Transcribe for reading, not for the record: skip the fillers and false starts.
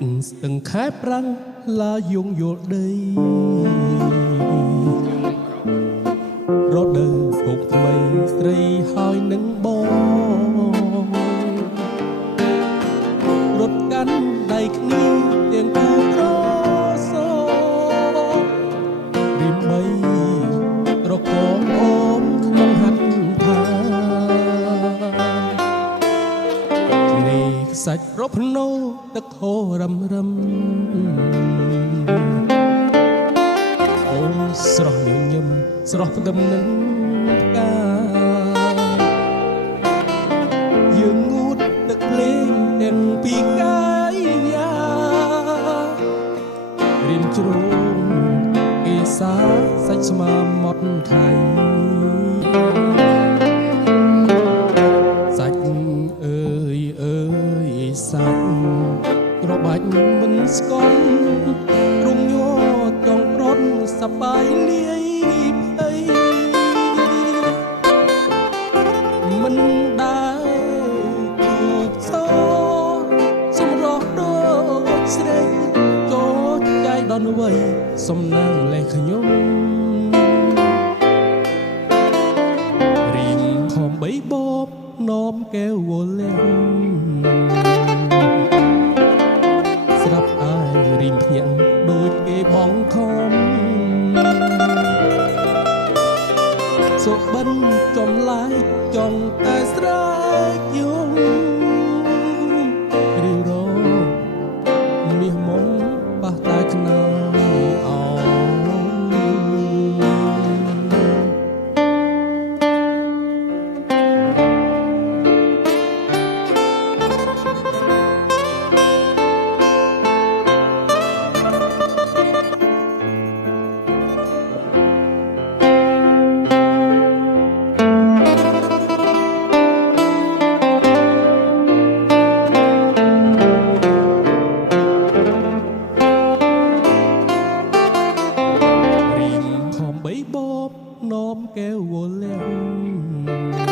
ទឹកស្ទឹងខែប្រាំងឡាយងយល់ដីរដូវពុកថ្មីស្រីហើយនឹងបងរត់កាន់ដៃគ្នាទាំងគូក្រសរីមបីត្រកងអូនក្នុងហាត់ថានេះខ្សាច់រកភ្នោទឹកហូររំរំអូនស្រស់ញញឹមស្រស់ផ្ទឹមនឹងផ្កាយើងងូតទឹកភ្លេងទាំងពីកាយារៀមជ្រងអេសាសាច់ស្មាមត់ថៃសាច់អើយសាច់ក្របបាច់មិនស្គាល់រងញ័រចង់ប្រត់សបាយលាយភ័យមិនដែរទូកសសម្រស់ដូចស្រីចូលใจដល់វ័យសំណាងលេះខ្ញុំរីមខំបីបបនាំកែវវលាំស្រាប់អាយរីមភ្ញាក់ដូចគេបងខំសុបិនចំឡាយចង់តែស្រែកយំរីវរមាសមុំប៉ះតែខ្នើយអោនាំកែវវលាំ